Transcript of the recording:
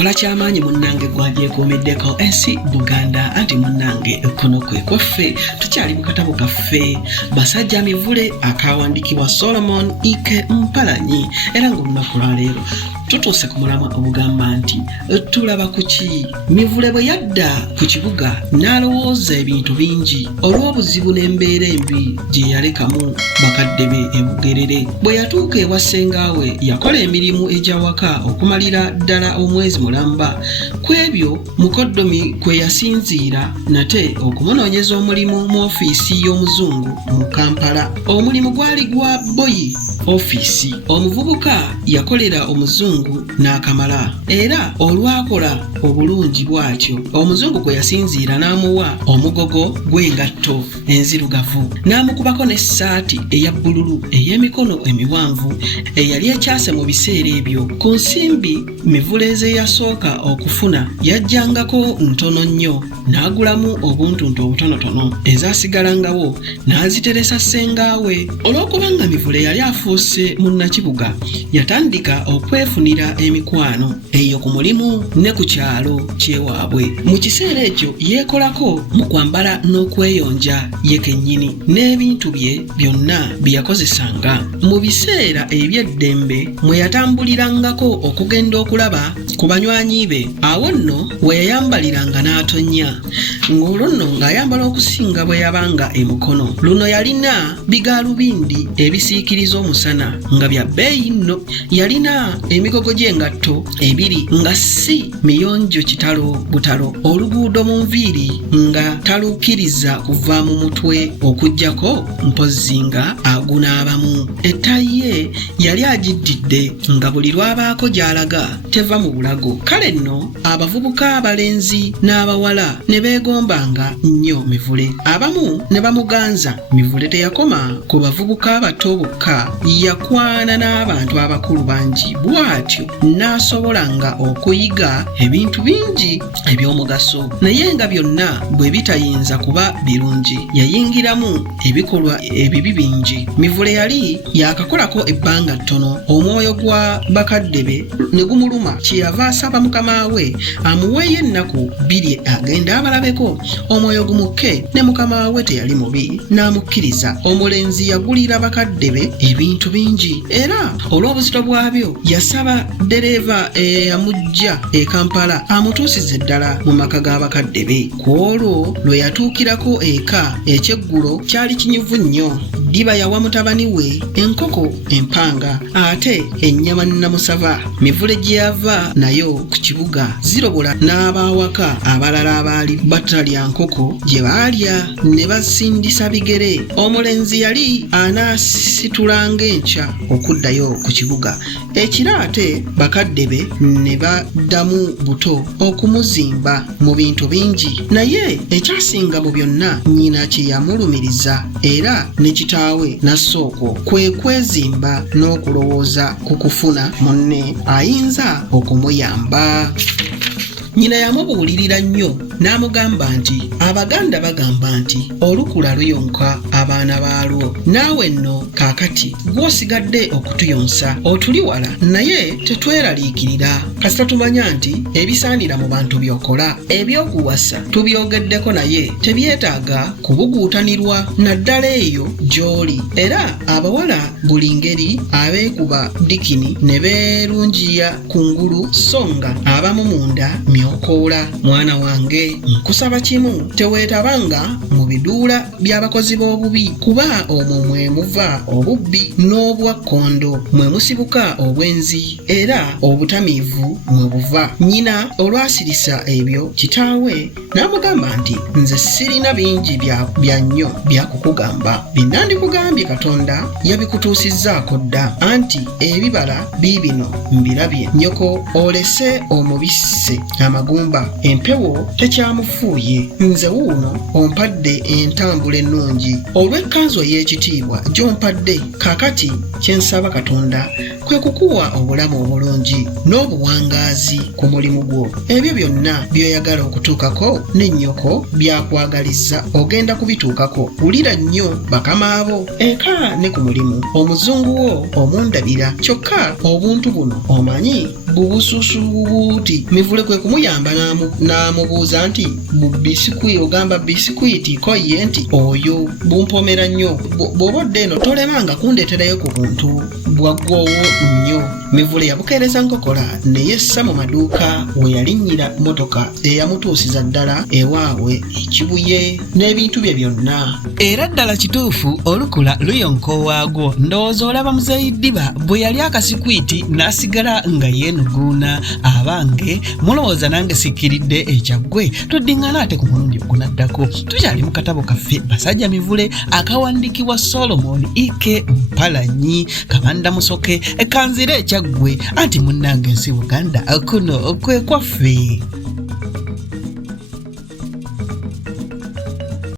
kola kyamaanyi munnange gwagyekuumiddeko ensi Buganda anti munnange kuno kwe kwaffe tukyali mu katabo kaffe Basajja Mivule akawandiikibwa Solomon Ike Mpalanyi era ng'olunaku lwa leero tutuuse ku mulamwa ogugamba nti tulaba kuki Mivule bwe yadda ku kibuga n'alowooza ebintu bingi olw'obuzibu n'embeera embi gye yalekamu bakadde be e Bugerere. Bwe yatuuka ewa ssengaawe yakola emirimu egy'awaka okumalira ddala omwezi mulamba. Ku ebyo mukoddomi kwe yasinziira nate okumunoonyeza omulimu mu ofiisi y'omuzungu mu Kampala. Omulimu gwali gwa boyi ofiisi. Omuvubuka yakolera omuzungu n'akamala era olwakola obulungi bw'atyo omuzungu kwe yasinziira n'amuwa omugogo gw'engatto enzirugavu n'amukubako n'essaati eya bbululu ey'emikono emiwanvu eyali ekyase mu biseera ebyo. Ku nsimbi Mivule ze yasooka okufuna yajjangako ntono nnyo n'agulamu obuntuntu obutonotono ezaasigalangawo n'aziteresa ssengaawe. Olw'okubanga Mivule yali afuuse munnakibuga yatandika okwefunira emikwano eyo ku mulimu ne ku kyalo ky'ewaabwe. Mu kiseera ekyo yeekolako mu kwambala n'okweyonja ye kennyini n'ebintu bye byonna bye yakozesanga. Mu biseera eby'eddembe mwe yatambulirangako okugenda okulaba ku banywanyi be, awo nno we yayambaliranga n'atonnya ng'olwo nno ng'ayambala okusinga bwe yabanga emukono. Luno yalina bigaalubindi ebisiikiriza omusana nga bya bbeeyi nno. Yalina emigogo gy'engatto ebiri nga si miyonjo kitalo butalo, oluguudo mu nviiri nga talukkiriza kuva mu mutwe okuggyako mpozzi nga agunaabamu. Ettayi ye yali agiddidde nga buli lwabaako gy'alaga teva mu bulago. Kale nno abavubuka abalenzi n'abawala ne beegombanga nnyo Mivule. Abamu ne bamuganza. Mivule teyakoma ku bavubuka abato bokka, yakwana n'abantu abakulu bangi bw'atyo n'asobolanga okuyiga ebintu bingi eby'omugaso. Naye nga byonna bwe bitayinza kuba birungi yayingiramu ebikolwa ebibi bingi. Mivule yali yakakolako ebbanga ttono omwoyo gwa bakadde be ne gumuluma, kyeyava asaba mukama we amuweeyo ennaku bbiri agenda abalabeko omwoyo gumukke. Ne mukama we teyali mubi n'amukkiriza. Omulenzi yagulira bakadde be ebintu bingi era olw'obuzito bwabyo yasaba ddereeva eyamujja e Kampala amutuusize ddala mu maka g'abakadde be. Ku olwo lwe yatuukirako eka ekyeggulo kyali kinyuvu nnyo. Ddiba yawa mutabani we enkoko empanga ate ennyama nnamusava. Mivule gye yava nayo ku kibuga zirobola n'abaawaka abalala abaali batalya nkoko gye baalya ne basindisa bigere. Omulenzi yali anaasitulanga enkya okuddayo ku kibuga. Ekiro ate bakadde be ne baddamu buto okumuzimba mu bintu bingi, naye ekyasinga mu byonna nnyina kye yamulumiriza era ne kitaawe nassooko kwe kwezimba n'okulowooza ku kufuna munne ayinza okumuyamba. Nyina yamubuulirira nnyo n'amugamba nti Abaganda bagamba nti olukula luyonka abaana baalwo. Naawe nno kaakati gw'osigadde okutuyonsa otuli wala naye tetweraliikirira. Kasita tumanya nti ebisaanira mu bantu by'okola eby'okuwasa tubyogeddeko naye tebyetaaga kubuguutanirwa naddala eyo gy'oli. Era abawala buli ngeri abeekuba dikini ne beerungiya kungulu so nga abamu munda myokoola. Mwana wange nkusaba kimu, teweetabanga mu biduula by'abakozi b'obubi kuba omwo mwe muva obubbi n'obwakkondo, mwe musibuka obwenzi era obutamiivu mwe buva. Nyina olwasirisa ebyo kitaawe n'amugamba nti nze sirina bingi bya nnyo byakukugamba, binandikugambye Katonda yabikutuusizzaako dda, anti ebibala biibino mbirabye. Nnyoko olese omubisse amagumba, empewo tekyamufuuye. Nze wuuno ompadde entambula ennungi olw'ekkanzu ey'ekitiibwa gy'ompadde. Kaakati kye nsaba Katonda kwe kukuwa obulamu obulungi n'obuwangaazi ku mulimu gwo. Ebyo byonna by'oyagala okutuukako ne nnyoko byakwagaliza ogenda kubituukako. Wulira nnyo bakama abo eka ne ku mulimu. Omuzungu wo omundabira kyokka obuntu buno omanyi bubususubuti. Mivule kwe kumuyamba n'amubuuza nti bisikwi ogamba bisikwiti ko ye nti oyo bumpomera nnyo bw'obodde eno tolemanga kundeeterayo ku buntu bwaggwoowo nnyo. Mivule yabukeereza nkokola ne yessa mu maduuka we yalinnyira motoka eyamutuusiza ddala ewaabwe ekibuye n'ebintu bye byonna. Era ddala kituufu olukula luyonko waagwo. Ndowooza olaba muzeeyi Ddiba bwe yali akasikwiti n'asigala nga yeenuguuna. Abange mulowooza nange sikkiridde ekyaggwe. Tuddiŋŋana ate ku mulundi ogunaddako. Tukyali mu katabo kaffe Basajja Mivule akawandiikibwa Solomon Ike Mpalanyi. Kabanda Musoke ekanzira ekyaggwe anti munnange ensi Buganda kuno kwe kwaffe.